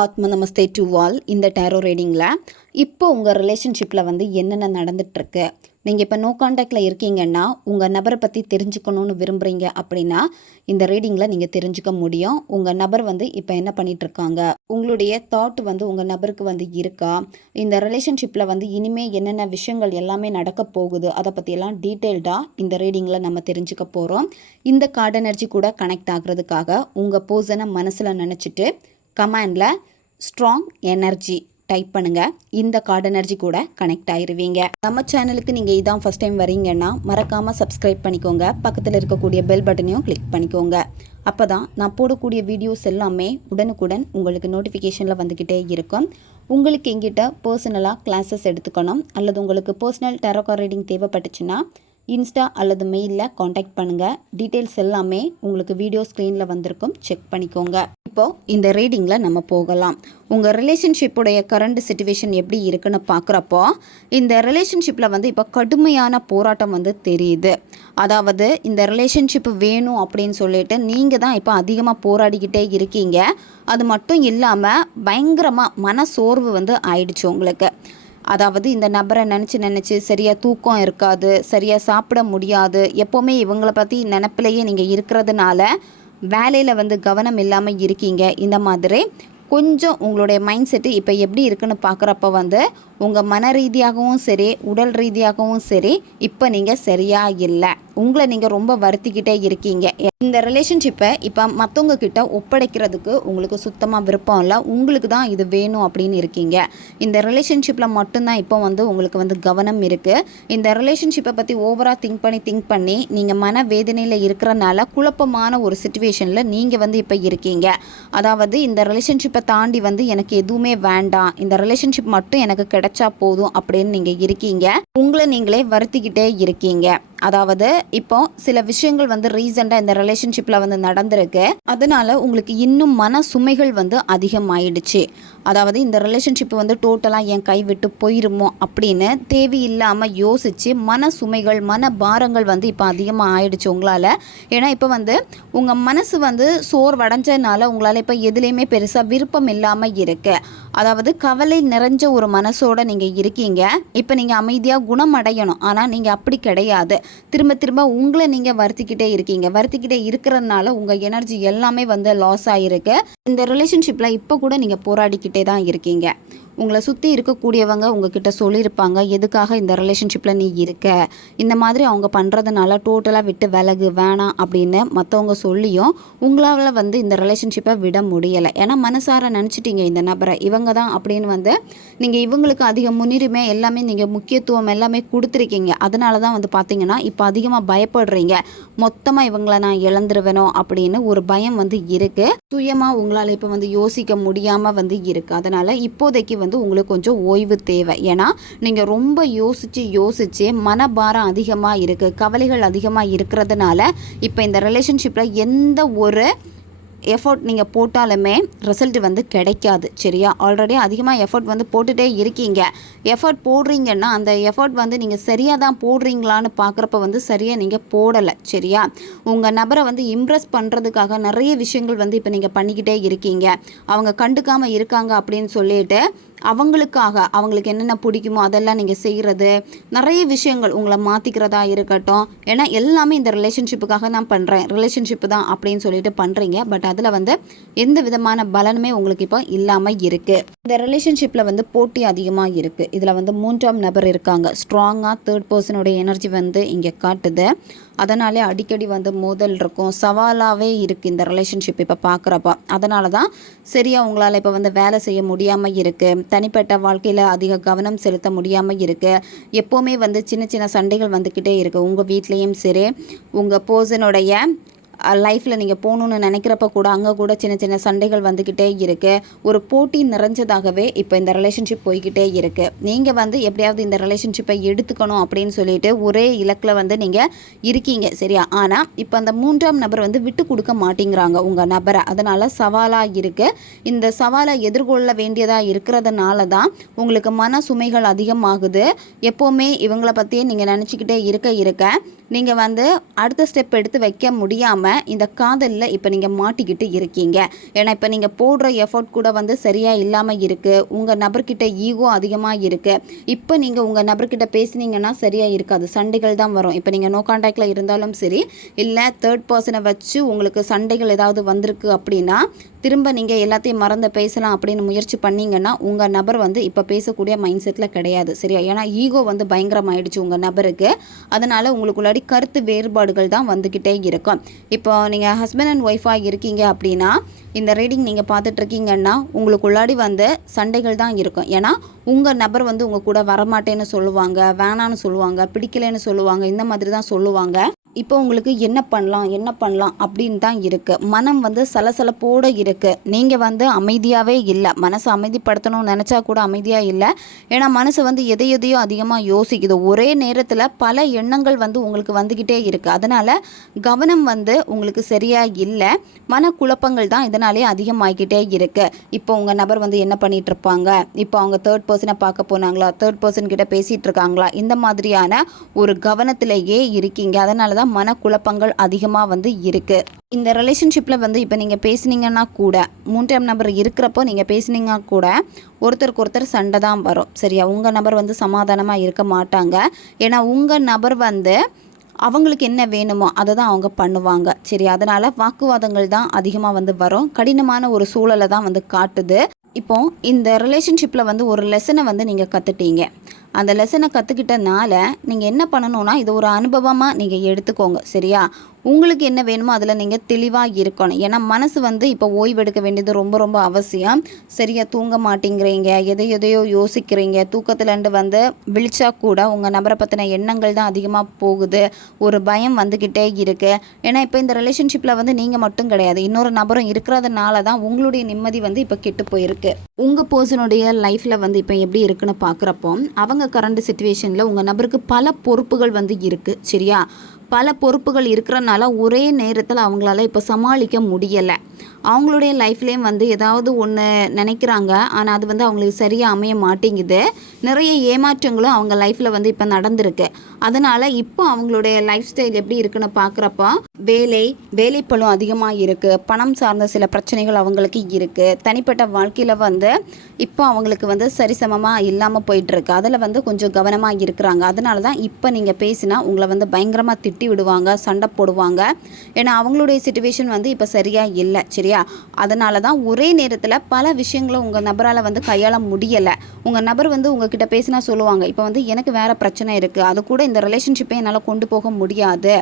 ஆத்ம நமஸ்தே to all. இந்த tarot ரீடிங்கில் இப்போ உங்கள் ரிலேஷன்ஷிப்பில் வந்து என்னென்ன நடந்துகிட்ருக்கு, நீங்கள் இப்போ நோ காண்டாக்டில் இருக்கீங்கன்னா உங்கள் நபரை பற்றி தெரிஞ்சுக்கணுன்னு விரும்புகிறீங்க அப்படின்னா இந்த ரீடிங்கில் நீங்கள் தெரிஞ்சுக்க முடியும். உங்கள் நபர் வந்து இப்போ என்ன பண்ணிகிட்ருக்காங்க, உங்களுடைய தாட் வந்து உங்கள் நபருக்கு வந்து இருக்கா, இந்த ரிலேஷன்ஷிப்பில் வந்து இனிமேல் என்னென்ன விஷயங்கள் எல்லாமே நடக்க போகுது, அதை பற்றியெல்லாம் டீட்டெயில்டாக இந்த ரீடிங்கில் நம்ம தெரிஞ்சுக்க போகிறோம். இந்த கார்டு எனர்ஜி கூட கனெக்ட் ஆகிறதுக்காக உங்கள் பர்சனை மனசில் நினச்சிட்டு கமெண்டில் ஸ்ட்ராங் எனர்ஜி டைப் பண்ணுங்கள். இந்த கார்டு எனர்ஜி கூட கனெக்ட் ஆகிருவீங்க. நம்ம சேனலுக்கு நீங்கள் இதான் ஃபஸ்ட் டைம் வரீங்கன்னா மறக்காமல் சப்ஸ்கிரைப் பண்ணிக்கோங்க. பக்கத்தில் இருக்கக்கூடிய பெல் பட்டனையும் கிளிக் பண்ணிக்கோங்க. அப்போ தான் நான் போடக்கூடிய வீடியோஸ் எல்லாமே உடனுக்குடன் உங்களுக்கு நோட்டிஃபிகேஷனில் வந்துக்கிட்டே இருக்கும். உங்களுக்கு எங்கிட்ட பர்சனலாக கிளாஸஸ் எடுத்துக்கணும் அல்லது உங்களுக்கு பர்சனல் டேரோ கார்டு ரீடிங் தேவைப்பட்டுச்சுன்னா இன்ஸ்டா அல்லது மெயிலில் காண்டாக்ட் பண்ணுங்கள். டீட்டெயில்ஸ் எல்லாமே உங்களுக்கு வீடியோ ஸ்க்ரீனில் வந்திருக்கும், செக் பண்ணிக்கோங்க. இப்போது இந்த ரீடிங்கில் நம்ம போகலாம். உங்கள் ரிலேஷன்ஷிப்புடைய கரண்ட் சிச்சுவேஷன் எப்படி இருக்குன்னு பார்க்குறப்போ இந்த ரிலேஷன்ஷிப்பில் வந்து இப்போ கடுமையான போராட்டம் வந்து தெரியுது. அதாவது இந்த ரிலேஷன்ஷிப் வேணும் அப்படின்னு சொல்லிட்டு நீங்கள் தான் இப்போ அதிகமாக போராடிக்கிட்டே இருக்கீங்க. அது மட்டும் இல்லாமல் பயங்கரமாக மன சோர்வு வந்து ஆயிடுச்சு உங்களுக்கு. அதாவது இந்த நபரை நினச்சி சரியாக தூக்கம் இருக்காது, சரியாக சாப்பிட முடியாது, எப்போவுமே இவங்கள பற்றி நினப்பிலேயே நீங்கள் இருக்கிறதுனால வேலையில் வந்து கவனம் இல்லாமல் இருக்கீங்க. இந்த மாதிரி கொஞ்சம் உங்களுடைய மைண்ட் செட்டு இப்போ எப்படி இருக்குன்னு பார்க்குறப்ப வந்து உங்கள் மன ரீதியாகவும் சரி உடல் ரீதியாகவும் சரி இப்போ நீங்கள் சரியாக இல்லை. உங்களை நீங்கள் ரொம்ப வருத்திக்கிட்டே இருக்கீங்க. இந்த ரிலேஷன்ஷிப்பை இப்போ மற்றவங்க கிட்ட ஒப்படைக்கிறதுக்கு உங்களுக்கு சுத்தமாக விருப்பம் இல்லை. உங்களுக்கு தான் இது வேணும் அப்படின்னு இருக்கீங்க. இந்த ரிலேஷன்ஷிப்பில் மட்டும்தான் இப்போ வந்து உங்களுக்கு வந்து கவனம் இருக்குது. இந்த ரிலேஷன்ஷிப்பை பற்றி ஓவராக திங்க் பண்ணி நீங்கள் மன வேதனையில் இருக்கிறனால குழப்பமான ஒரு சிச்சுவேஷனில் நீங்கள் வந்து இப்போ இருக்கீங்க. அதாவது இந்த ரிலேஷன்ஷிப்பை தாண்டி வந்து எனக்கு எதுவுமே வேண்டாம், இந்த ரிலேஷன்ஷிப் மட்டும் எனக்கு கிடைச்சா போதும் அப்படின்னு நீங்கள் இருக்கீங்க. உங்களை நீங்களே வருத்திக்கிட்டே இருக்கீங்க. அதாவது இப்போ சில விஷயங்கள் வந்து ரீசெண்டாக இந்த ரிலேஷன்ஷிப்பில் வந்து நடந்திருக்கு. அதனால உங்களுக்கு இன்னும் மன சுமைகள் வந்து அதிகமாயிடுச்சு. அதாவது இந்த ரிலேஷன்ஷிப் வந்து டோட்டலாக என் கை விட்டு போயிருமோ அப்படின்னு தேவையில்லாமல் யோசித்து மன சுமைகள் மன பாரங்கள் வந்து இப்போ அதிகமாக ஆயிடுச்சு உங்களால். ஏன்னா இப்போ வந்து உங்கள் மனசு வந்து சோர்வடைஞ்சனால உங்களால் இப்போ எதுலேயுமே பெருசாக விருப்பம் இல்லாமல் இருக்கு. அதாவது கவலை நிறைஞ்ச ஒரு மனசோட நீங்கள் இருக்கீங்க. இப்போ நீங்கள் அமைதியாக குணமடையணும், ஆனால் நீங்கள் அப்படி கிடையாது. திரும்ப உங்களை நீங்கள் வருத்திக்கிட்டே இருக்கீங்க. வருத்திக்கிட்டே இருக்கிறதுனால உங்கள் எனர்ஜி எல்லாமே வந்து லாஸ் ஆகிருக்கு. இந்த ரிலேஷன்ஷிப்பில் இப்போ கூட நீங்கள் போராடிக்கிட்டே தான் இருக்கீங்க. உங்களை சுற்றி இருக்கக்கூடியவங்க உங்ககிட்ட சொல்லியிருப்பாங்க, எதுக்காக இந்த ரிலேஷன்ஷிப்பில் நீ இருக்க, இந்த மாதிரி அவங்க பண்ணுறதுனால டோட்டலாக விட்டு விலகு வேணாம் அப்படின்னு மற்றவங்க சொல்லியும் உங்களால் வந்து இந்த ரிலேஷன்ஷிப்பை விட முடியலை. ஏன்னா மனசார நினச்சிட்டீங்க இந்த நபரை இவங்க தான் அப்படின்னு வந்து நீங்கள் இவங்களுக்கு அதிக முன்னுரிமை எல்லாமே நீங்கள் முக்கியத்துவம் எல்லாமே கொடுத்துருக்கீங்க. அதனால தான் வந்து பார்த்தீங்கன்னா இப்போ அதிகமாக பயப்படுறீங்க. மொத்தமாக இவங்களை நான் இழந்துருவேனோ அப்படின்னு ஒரு பயம் வந்து இருக்குது. சுயமாக உங்களால் இப்போ வந்து யோசிக்க முடியாமல் வந்து இருக்குது. அதனால் இப்போதைக்கு வந்து உங்களுக்கு கொஞ்சம் ஓய்வு தேவை. ஏன்னா நீங்கள் ரொம்ப யோசித்து மனபாரம் அதிகமாக இருக்குது, கவலைகள் அதிகமாக இருக்கிறதுனால இப்போ இந்த ரிலேஷன்ஷிப்பில் எந்த ஒரு எஃபோர்ட் நீங்கள் போட்டாலுமே ரிசல்ட் வந்து கிடைக்காது. சரியா? ஆல்ரெடி அதிகமாக எஃபோர்ட் வந்து போட்டுகிட்டே இருக்கீங்க. எஃபோர்ட் போடுறீங்கன்னா அந்த எஃபோர்ட் வந்து நீங்கள் சரியாக தான் போடுறீங்களான்னு பார்க்குறப்ப வந்து சரியாக நீங்கள் போடலை. சரியா? உங்கள் நபரை வந்து இம்ப்ரெஸ் பண்ணுறதுக்காக நிறைய விஷயங்கள் வந்து இப்போ நீங்கள் பண்ணிக்கிட்டே இருக்கீங்க. அவங்க கண்டுக்காமல் இருக்காங்க அப்படின்னு சொல்லிட்டு அவங்களுக்கு என்னென்ன பிடிக்குமோ அதெல்லாம் நீங்கள் செய்கிறது, நிறைய விஷயங்கள் உங்களை மாற்றிக்கிறதா இருக்கட்டும். ஏன்னா எல்லாமே இந்த ரிலேஷன்ஷிப்புக்காக நான் பண்ணுறேன், ரிலேஷன்ஷிப்பு தான் அப்படின்னு சொல்லிட்டு பண்ணுறீங்க. பட் அதில் வந்து எந்த விதமான பலனுமே உங்களுக்கு இப்போ இல்லாமல் இருக்குது. இந்த ரிலேஷன்ஷிப்பில் வந்து போட்டி அதிகமாக இருக்குது. இதில் வந்து மூன்றாம் நபர் இருக்காங்க. ஸ்ட்ராங்காக தேர்ட் பர்சனுடைய எனர்ஜி வந்து இங்கே காட்டுது. அதனாலே அடிக்கடி வந்து மோதல் இருக்கும், சவாலாகவே இருக்குது இந்த ரிலேஷன்ஷிப் இப்போ பார்க்குறப்ப. அதனால தான் சரியாக உங்களால் இப்போ வந்து வேலை செய்ய முடியாமல் இருக்குது, தனிப்பட்ட வாழ்க்கையில் அதிக கவனம் செலுத்த முடியாமல் இருக்குது. எப்போவுமே வந்து சின்ன சின்ன சண்டைகள் வந்துக்கிட்டே இருக்குது. உங்கள் வீட்லேயும் சரி உங்கள் பர்சனுடைய லைஃப்பில் நீங்கள் போகணுன்னு நினைக்கிறப்ப கூட அங்கே கூட சின்ன சின்ன சண்டைகள் வந்துக்கிட்டே இருக்குது. ஒரு போட்டி நிறைஞ்சதாகவே இப்போ இந்த ரிலேஷன்ஷிப் போய்கிட்டே இருக்குது. நீங்கள் வந்து எப்படியாவது இந்த ரிலேஷன்ஷிப்பை எடுத்துக்கணும் அப்படின்னு சொல்லிட்டு ஒரே இலக்கில் வந்து நீங்கள் இருக்கீங்க. சரியா? ஆனால் இப்போ அந்த மூன்றாம் நபர் வந்து விட்டு கொடுக்க மாட்டேங்கிறாங்க உங்கள் நபரை. அதனால் சவாலாக இருக்குது. இந்த சவாலை எதிர்கொள்ள வேண்டியதாக இருக்கிறதுனால தான் உங்களுக்கு மன சுமைகள் அதிகமாகுது. எப்போவுமே இவங்கள பற்றியே நீங்கள் நினச்சிக்கிட்டே இருக்க நீங்கள் வந்து அடுத்த ஸ்டெப் எடுத்து வைக்க முடியாமல் இந்த காதலில் இப்போ நீங்கள் மாட்டிக்கிட்டு இருக்கீங்க. ஏன்னா இப்போ நீங்கள் போடுற எஃபர்ட் கூட வந்து சரியாக இல்லாமல் இருக்குது. உங்கள் நபர்கிட்ட ஈகோ அதிகமாக இருக்குது. இப்போ நீங்கள் உங்கள் நபர்கிட்ட பேசுனீங்கன்னா சரியாக இருக்காது, சண்டைகள் தான் வரும். இப்போ நீங்கள் நோ கான்டாக்டில் இருந்தாலும் சரி, இல்லை தேர்ட் பர்சனை வச்சு உங்களுக்கு சண்டைகள் ஏதாவது வந்திருக்கு அப்படின்னா திரும்ப நீங்கள் எல்லாத்தையும் மறந்து பேசலாம் அப்படின்னு முயற்சி பண்ணிங்கன்னா உங்கள் நபர் வந்து இப்போ பேசக்கூடிய மைண்ட் செட்டில் கிடையாது, சரியா? ஏன்னா ஈகோ வந்து பயங்கரமாயிடுச்சு உங்கள் நபருக்கு. அதனால் உங்களுக்குள்ளாடி கருத்து வேறுபாடுகள் தான் வந்துக்கிட்டே இருக்கும். இப்போ நீங்கள் ஹஸ்பண்ட் அண்ட் ஒய்ஃபாக இருக்கீங்க அப்படின்னா இந்த ரீடிங் நீங்கள் பார்த்துட்ருக்கீங்கன்னா உங்களுக்குள்ளாடி வந்து சண்டைகள் தான் இருக்கும். ஏன்னா உங்கள் நபர் வந்து உங்கள் கூட வரமாட்டேன்னு சொல்லுவாங்க, வேணான்னு சொல்லுவாங்க, பிடிக்கலைன்னு சொல்லுவாங்க, இந்த மாதிரி தான் சொல்லுவாங்க. இப்போ உங்களுக்கு என்ன பண்ணலாம் அப்படின்னு தான் இருக்குது. மனம் வந்து சலசலப்போடு இருக்குது. நீங்கள் வந்து அமைதியாகவே இல்லை, மனசை அமைதிப்படுத்தணும்னு நினச்சா கூட அமைதியாக இல்லை. ஏன்னா மனசு வந்து எதையோ அதிகமாக யோசிக்குது. ஒரே நேரத்தில் பல எண்ணங்கள் வந்து உங்களுக்கு வந்துக்கிட்டே இருக்குது. அதனால் கவனம் வந்து உங்களுக்கு சரியாக இல்லை. மனக்குழப்பங்கள் தான் இதனாலே அதிகமாகிக்கிட்டே இருக்குது. இப்போ உங்கள் நபர் வந்து என்ன பண்ணிகிட்டு இருப்பாங்க, இப்போ அவங்க தேர்ட் பர்சனை பார்க்க போனாங்களா, தேர்ட் பர்சன் கிட்ட பேசிகிட்டு இருக்காங்களா, இந்த மாதிரியான ஒரு கவனத்திலேயே இருக்கீங்க. அதனால தான் மனக்குழப்பங்கள் அதிகமாக வந்து இருக்குது. இந்த ரிலேஷன்ஷிப்பில் வந்து இப்போ நீங்கள் பேசுனீங்கன்னா கூட, மூன்றாம் நபர் இருக்கிறப்போ நீங்கள் பேசுனீங்கன்னா கூட ஒருத்தருக்கு ஒருத்தர் சண்டை தான் வரும், சரியா? உங்கள் நபர் வந்து சமாதானமாக இருக்க மாட்டாங்க. ஏன்னா உங்கள் நபர் வந்து அவங்களுக்கு என்ன வேணுமோ அதை தான் அவங்க பண்ணுவாங்க, சரி? அதனால் வாக்குவாதங்கள் தான் அதிகமாக வந்து வரும். கடினமான ஒரு சூழலை தான் வந்து காட்டுது. இப்போ இந்த ரிலேஷன்ஷிப்பில் வந்து ஒரு லெசனை வந்து நீங்கள் கற்றுட்டீங்க. அந்த லெசனை கற்றுக்கிட்டனால நீங்கள் என்ன பண்ணணும்னா இது ஒரு அனுபவமாக நீங்கள் எடுத்துக்கோங்க, சரியா? உங்களுக்கு என்ன வேணுமோ அதில் நீங்கள் தெளிவாக இருக்கணும். ஏன்னா மனசு வந்து இப்போ ஓய்வெடுக்க வேண்டியது ரொம்ப அவசியம். சரியாக தூங்க மாட்டேங்கிறீங்க, எதையோ யோசிக்கிறீங்க. தூக்கத்துலேருந்து வந்து விழிச்சா கூட உங்கள் நபரை பற்றின எண்ணங்கள் தான் அதிகமாக போகுது. ஒரு பயம் வந்துக்கிட்டே இருக்குது. ஏன்னா இப்போ இந்த ரிலேஷன்ஷிப்பில் வந்து நீங்கள் மட்டும் கிடையாது, இன்னொரு நபரும் இருக்கிறதுனால தான் உங்களுடைய நிம்மதி வந்து இப்போ கெட்டு போயிருக்கு. உங்கள் பர்சனுடைய லைஃப்பில் வந்து இப்போ எப்படி இருக்குன்னு பார்க்குறப்போ அவங்க கரண்ட் சிச்சுவேஷனில் உங்கள் நபருக்கு பல பொறுப்புகள் வந்து இருக்குது, சரியா? பல பொறுப்புகள் இருக்கிறனால ஒரே நேரத்தில் அவங்களால இப்போ சமாளிக்க முடியலை. அவங்களுடைய லைஃப்லேயும் வந்து ஏதாவது ஒன்று நினைக்கிறாங்க, ஆனால் அது வந்து அவங்களுக்கு சரியாக அமைய மாட்டேங்குது. நிறைய ஏமாற்றங்களும் அவங்க லைஃப்பில் வந்து இப்போ நடந்திருக்கு. அதனால் இப்போ அவங்களுடைய லைஃப் ஸ்டைல் எப்படி இருக்குன்னு பார்க்குறப்போ வேலைப்பளும் அதிகமாக இருக்குது. பணம் சார்ந்த சில பிரச்சனைகள் அவங்களுக்கு இருக்குது. தனிப்பட்ட வாழ்க்கையில் வந்து இப்போ அவங்களுக்கு வந்து சரிசமமாக இல்லாமல் போயிட்டுருக்கு. அதில் வந்து கொஞ்சம் கவனமாக இருக்கிறாங்க. அதனால தான் இப்போ நீங்கள் பேசினா உங்களை வந்து பயங்கரமாக திட்டி விடுவாங்க, சண்டை போடுவாங்க. ஏன்னா அவங்களுடைய சிச்சுவேஷன் வந்து இப்போ சரியாக இல்லை, சரியா? அதனால தான் ஒரே நேரத்தில் பல விஷயங்களை உங்கள் நபரால் வந்து கையாள முடியலை. உங்கள் நபர் வந்து உங்ககிட்ட பேசினா சொல்லுவாங்க, இப்போ வந்து எனக்கு வேறு பிரச்சனை இருக்குது, அது கூட இந்த ரிலேஷன்ஷிப்பை என்னால் கொண்டு போக முடியாது.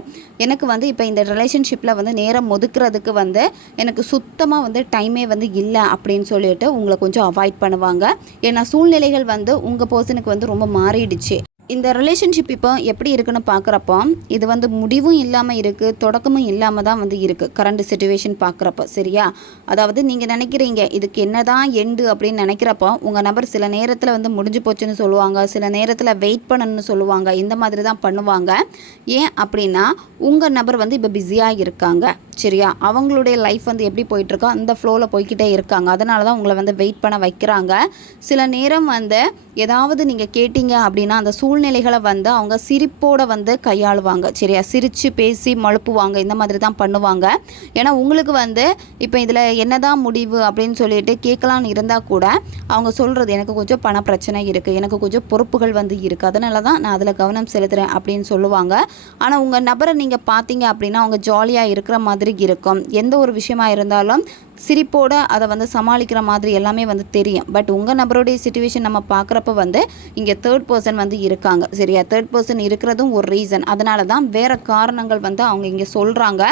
எனக்கு வந்து இப்போ இந்த ரிலேஷன்ஷிப்பில் வந்து நேரம் ஒதுக்குறதுக்கு வந்து எனக்கு சுத்தமாக வந்து டைமே வந்து இல்லை அப்படின்னு சொல்லிட்டு உங்களை கொஞ்சம் அவாய்ட் பண்ணுவாங்க. ஏன்னா சூழ்நிலைகள் வந்து உங்கள் பர்சனுக்கு வந்து ரொம்ப மாறிடுச்சு. இந்த ரிலேஷன்ஷிப் இப்போ எப்படி இருக்குன்னு பார்க்குறப்போ இது வந்து முடிவும் இல்லாமல் இருக்குது, தொடக்கமும் இல்லாமல் தான் வந்து இருக்குது கரண்ட் சிச்சுவேஷன் பார்க்குறப்போ, சரியா? அதாவது நீங்கள் நினைக்கிறீங்க இதுக்கு என்ன தான் எண்டு அப்படின்னு நினைக்கிறப்போ உங்கள் நபர் சில நேரத்தில் வந்து முடிஞ்சு போச்சுன்னு சொல்லுவாங்க, சில நேரத்தில் வெயிட் பண்ணணும்னு சொல்லுவாங்க. இந்த மாதிரி தான் பண்ணுவாங்க. ஏன் அப்படின்னா உங்கள் நபர் வந்து இப்போ பிஸியாக இருக்காங்க, சரியா? அவங்களுடைய லைஃப் வந்து எப்படி போயிட்டுருக்கோ அந்த ஃப்ளோவில் போய்கிட்டே இருக்காங்க. அதனால தான் உங்களை வந்து வெயிட் பண்ண வைக்கிறாங்க. சில நேரம் வந்து ஏதாவது நீங்கள் கேட்டீங்க அப்படின்னா அந்த சூழ்நிலைகளை வந்து அவங்க சிரிப்போடு வந்து கையாளுவாங்க, சரியா? சிரித்து பேசி மழுப்புவாங்க, இந்த மாதிரி தான் பண்ணுவாங்க. ஏன்னா உங்களுக்கு வந்து இப்போ இதில் என்ன தான் முடிவு அப்படின்னு சொல்லிட்டு கேட்கலான்னு இருந்தால் கூட அவங்க சொல்கிறது எனக்கு கொஞ்சம் பண பிரச்சனை இருக்குது, எனக்கு கொஞ்சம் பொறுப்புகள் வந்து இருக்குது, அதனால தான் நான் அதில் கவனம் செலுத்துகிறேன் அப்படின்னு சொல்லுவாங்க. ஆனால் உங்கள் நபரை நீங்கள் பார்த்தீங்க அப்படின்னா அவங்க ஜாலியாக இருக்கிற மாதிரி இருக்கும். எந்த ஒரு விஷயமா இருந்தாலும் சிரிப்போடு அதை வந்து சமாளிக்கிற மாதிரி எல்லாமே வந்து தெரியும். பட் உங்கள் நபருடைய சிச்சுவேஷன் நம்ம பார்க்குறப்ப வந்து இங்கே தேர்ட் பர்சன் வந்து இருக்காங்க, சரியா? தேர்ட் பர்சன் இருக்கிறதும் ஒரு ரீசன். அதனால தான் வேறு காரணங்கள் வந்து அவங்க இங்கே சொல்கிறாங்க.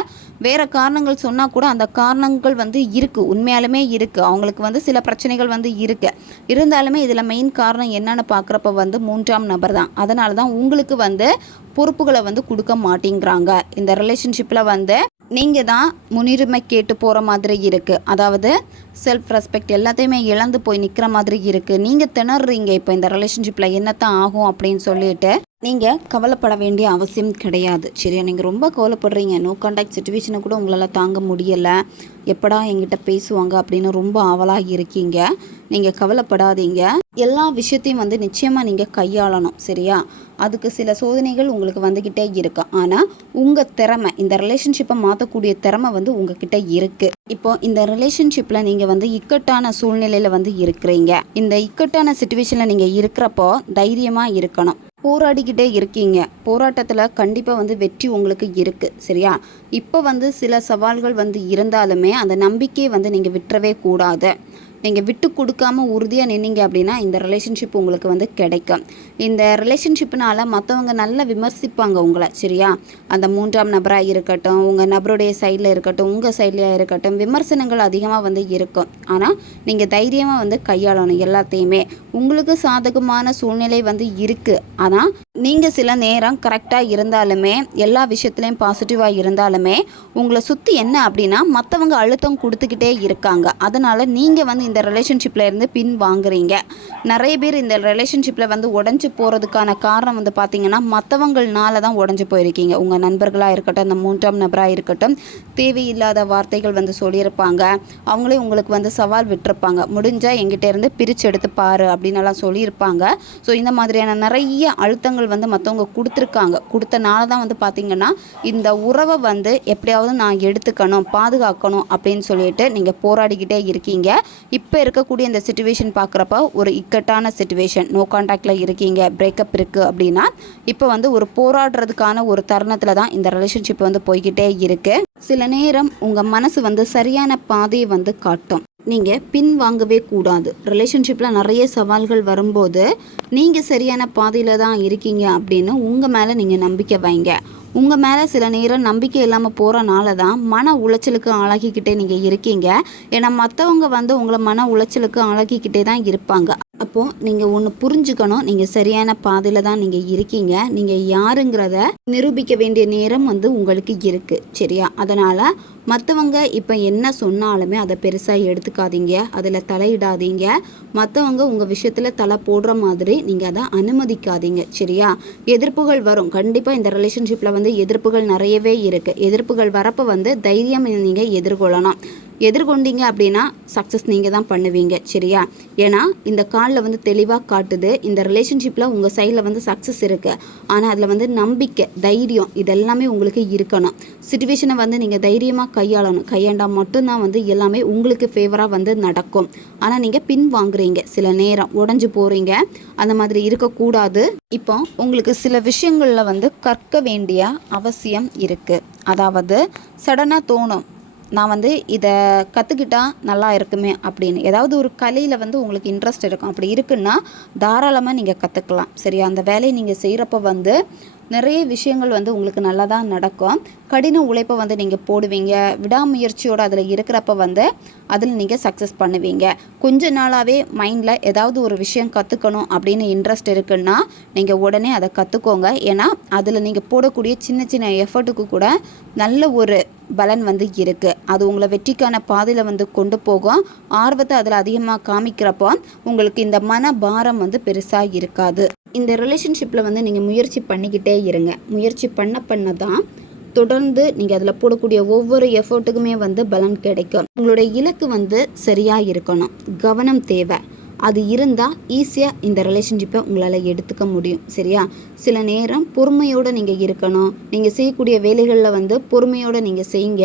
வேறு காரணங்கள் சொன்னால் கூட அந்த காரணங்கள் வந்து இருக்குது, உண்மையாலுமே இருக்குது. அவங்களுக்கு வந்து சில பிரச்சனைகள் வந்து இருக்குது. இருந்தாலுமே இதில் மெயின் காரணம் என்னன்னு பார்க்குறப்ப வந்து மூன்றாம் நபர் தான். அதனால தான் உங்களுக்கு வந்து பொறுப்புகளை வந்து கொடுக்க மாட்டேங்கிறாங்க. இந்த ரிலேஷன்ஷிப்பில் வந்து நீங்கள் தான் முன்னுரிமை கேட்டு போகிற மாதிரி இருக்குது. அதாவது செல்ஃப் ரெஸ்பெக்ட் எல்லாத்தையுமே இழந்து போய் நிற்கிற மாதிரி இருக்குது. நீங்கள் திணறீங்க இப்போ இந்த ரிலேஷன்ஷிப்பில் என்னத்தான் ஆகும் அப்படின்னு சொல்லிட்டு. நீங்கள் கவலைப்பட வேண்டிய அவசியம் கிடையாது. சரியா? நீங்கள் ரொம்ப கவலைப்படுறீங்க. நோ கான்டாக்ட் சிச்சுவேஷனை கூட உங்களால் தாங்க முடியலை, எப்படா என்கிட்ட பேசுவாங்க அப்படின்னு ரொம்ப ஆவலாக இருக்கீங்க. நீங்கள் கவலைப்படாதீங்க. எல்லா விஷயத்தையும் வந்து நிச்சயமாக நீங்கள் கையாளணும். சரியா? அதுக்கு சில சோதனைகள் உங்களுக்கு வந்துக்கிட்டே இருக்கு. ஆனால் உங்கள் திறமை, இந்த ரிலேஷன்ஷிப்பை மாற்றக்கூடிய திறமை வந்து உங்ககிட்ட இருக்குது. இப்போ இந்த ரிலேஷன்ஷிப்பில் நீங்கள் வந்து இக்கட்டான சூழ்நிலையில் வந்து இருக்கிறீங்க. இந்த இக்கட்டான சுச்சுவேஷனில் நீங்கள் இருக்கிறப்போ தைரியமாக இருக்கணும். போராடிக்கிட்டே இருக்கீங்க. போராட்டத்தில் கண்டிப்பாக வந்து வெற்றி உங்களுக்கு இருக்குது. சரியா? இப்போ வந்து சில சவால்கள் வந்து இருந்தாலுமே அந்த நம்பிக்கையை வந்து நீங்கள் விட்டுறவே கூடாது. நீங்கள் விட்டு கொடுக்காம உறுதியாக நின்னீங்க அப்படின்னா இந்த ரிலேஷன்ஷிப் உங்களுக்கு வந்து கிடைக்கும். இந்த ரிலேஷன்ஷிப்னால மற்றவங்க நல்லா விமர்சிப்பாங்க உங்களை. சரியா? அந்த மூன்றாம் நபராக இருக்கட்டும், உங்கள் நபருடைய சைடில் இருக்கட்டும், உங்கள் சைட்லையாக இருக்கட்டும், விமர்சனங்கள் அதிகமாக வந்து இருக்கும். ஆனால் நீங்கள் தைரியமாக வந்து கையாளணும் எல்லாத்தையுமே. உங்களுக்கு சாதகமான சூழ்நிலை வந்து இருக்குது. ஆனால் நீங்கள் சில நேரம் கரெக்டாக இருந்தாலுமே, எல்லா விஷயத்துலையும் பாசிட்டிவாக இருந்தாலுமே, உங்களை சுற்றி என்ன அப்படின்னா மற்றவங்க அழுத்தம் கொடுத்துக்கிட்டே இருக்காங்க. அதனால் நீங்கள் வந்து இந்த ரிலேஷன்ஷிப்பில் இருந்து பின் வாங்குறீங்க. நிறைய பேர் இந்த ரிலேஷன்ஷிப்பில் வந்து உடஞ்சி போகிறதுக்கான காரணம் வந்து பார்த்திங்கன்னா மற்றவங்கள்னால தான் உடஞ்சி போயிருக்கீங்க. உங்கள் நண்பர்களாக இருக்கட்டும், அந்த மூன்றாம் நபராக இருக்கட்டும், தேவையில்லாத வார்த்தைகள் வந்து சொல்லியிருப்பாங்க. அவங்களே உங்களுக்கு வந்து சவால் விட்டுருப்பாங்க. முடிஞ்சால் எங்கிட்ட இருந்து பிரித்து எடுத்து பாரு அப்படின்னலாம் சொல்லியிருப்பாங்க. ஸோ இந்த மாதிரியான நிறைய அழுத்தங்கள் வந்து மற்றவங்க கொடுத்துருக்காங்க. கொடுத்தனால தான் வந்து பார்த்திங்கன்னா இந்த உறவை வந்து எப்படியாவது நான் எடுத்துக்கணும், பாதுகாக்கணும் அப்படின்னு சொல்லிட்டு நீங்கள் போராடிக்கிட்டே இருக்கீங்க. இப்போ இருக்கக்கூடிய இந்த சிச்சுவேஷன் பார்க்குறப்ப ஒரு இக்கட்டான சிச்சுவேஷன், நோ கான்டாக்டில் இருக்கீங்க, பிரேக்கப் இருக்குது அப்படின்னா இப்போ வந்து ஒரு போராடுறதுக்கான ஒரு தருணத்தில் தான் இந்த ரிலேஷன்ஷிப் வந்து போய்கிட்டே இருக்குது. சில நேரம் உங்கள் மனசு வந்து சரியான பாதையை வந்து காட்டும். நீங்கள் பின் வாங்கவே கூடாது. ரிலேஷன்ஷிப்பில் நிறைய சவால்கள் வரும்போது நீங்கள் சரியான பாதையில் தான் இருக்கீங்க அப்படின்னு உங்கள் மேலே நீங்கள் நம்பிக்கை வைங்க. உங்கள் மேலே சில நேரம் நம்பிக்கை இல்லாமல் போகிறனால தான் மன உளைச்சலுக்கு ஆளாக்கிக்கிட்டே நீங்கள் இருக்கீங்க. ஏன்னா மற்றவங்க வந்து உங்களை மன உளைச்சலுக்கு ஆளாக்கிக்கிட்டே தான் இருப்பாங்க. அப்போது நீங்கள் ஒன்று புரிஞ்சுக்கணும், நீங்கள் சரியான பாதையில் தான் நீங்கள் இருக்கீங்க. நீங்கள் யாருங்கிறத நிரூபிக்க வேண்டிய நேரம் வந்து உங்களுக்கு இருக்குது. சரியா? அதனால் மற்றவங்க இப்போ என்ன சொன்னாலுமே அதை பெருசாக எடுத்துக்காதீங்க, அதில் தலையிடாதீங்க. மற்றவங்க உங்கள் விஷயத்தில் தலை போடுற மாதிரி நீங்கள் அதை அனுமதிக்காதீங்க. சரியா? எதிர்ப்புகள் வரும். கண்டிப்பாக இந்த ரிலேஷன்ஷிப்பில் வந்து எதிர்ப்புகள் நிறையவே இருக்குது. எதிர்ப்புகள் வரப்போ வந்து தைரியம் நீங்கள் எதிர்கொள்ளணும். எதிர்கொண்டீங்க அப்படின்னா சக்ஸஸ் நீங்கள் தான் பண்ணுவீங்க. சரியா? ஏன்னா இந்த காலில் வந்து தெளிவாக காட்டுது, இந்த ரிலேஷன்ஷிப்பில் உங்கள் சைடில் வந்து சக்ஸஸ் இருக்குது. ஆனால் அதில் வந்து நம்பிக்கை, தைரியம் இதெல்லாமே உங்களுக்கு இருக்கணும். சிச்சுவேஷனை வந்து நீங்கள் தைரியமாக கையாளணும். கையாண்டால் மட்டும்தான் வந்து எல்லாமே உங்களுக்கு ஃபேவராக வந்து நடக்கும். ஆனால் நீங்கள் பின் வாங்குறீங்க, சில நேரம் உடஞ்சி போகிறீங்க. அந்த மாதிரி இருக்கக்கூடாது. இப்போ உங்களுக்கு சில விஷயங்களில் வந்து கற்க வேண்டிய அவசியம் இருக்குது. அதாவது சடனாக தோணும், நான் வந்து இதை கற்றுக்கிட்டா நல்லா இருக்குமே அப்படின்னு. ஏதாவது ஒரு கலையில் வந்து உங்களுக்கு இன்ட்ரெஸ்ட் இருக்கும். அப்படி இருக்குன்னா தாராளமாக நீங்கள் கற்றுக்கலாம். சரியா? அந்த வேலையை நீங்கள் செய்கிறப்ப வந்து நிறைய விஷயங்கள் வந்து உங்களுக்கு நல்லா தான் நடக்கும். கடின உழைப்பை வந்து நீங்கள் போடுவீங்க. விடாமுயற்சியோடு அதில் இருக்கிறப்ப வந்து அதில் நீங்கள் சக்ஸஸ் பண்ணுவீங்க. கொஞ்ச நாளாகவே மைண்டில் ஏதாவது ஒரு விஷயம் கற்றுக்கணும் அப்படின்னு இன்ட்ரெஸ்ட் இருக்குன்னா நீங்கள் உடனே அதை கற்றுக்கோங்க. ஏன்னா அதில் நீங்கள் போடக்கூடிய சின்ன சின்ன எஃபர்ட்டுக்கு கூட நல்ல ஒரு பலன் வந்து இருக்குது. அது உங்களை வெற்றிக்கான பாதையில் வந்து கொண்டு போகும். ஆர்வத்தை அதில் அதிகமாக காமிக்கிறப்போ உங்களுக்கு இந்த மன பாரம் வந்து பெருசாக இருக்காது. இந்த ரிலேஷன்ஷிப்பில் வந்து நீங்கள் முயற்சி பண்ணிக்கிட்டே இருங்க. முயற்சி பண்ண தான் தொடர்ந்து நீங்கள் அதில் போடக்கூடிய ஒவ்வொரு எஃபர்ட்டுக்குமே வந்து பலன் கிடைக்கும். உங்களுடைய இலக்கு வந்து சரியாக இருக்கணும், கவனம் தேவை. அது இருந்தால் ஈஸியாக இந்த ரிலேஷன்ஷிப்பை உங்களால் எடுத்துக்க முடியும். சரியா? சில நேரம் பொறுமையோடு நீங்கள் இருக்கணும். நீங்கள் செய்யக்கூடிய வேலைகளில் வந்து பொறுமையோடு நீங்கள் செய்யுங்க.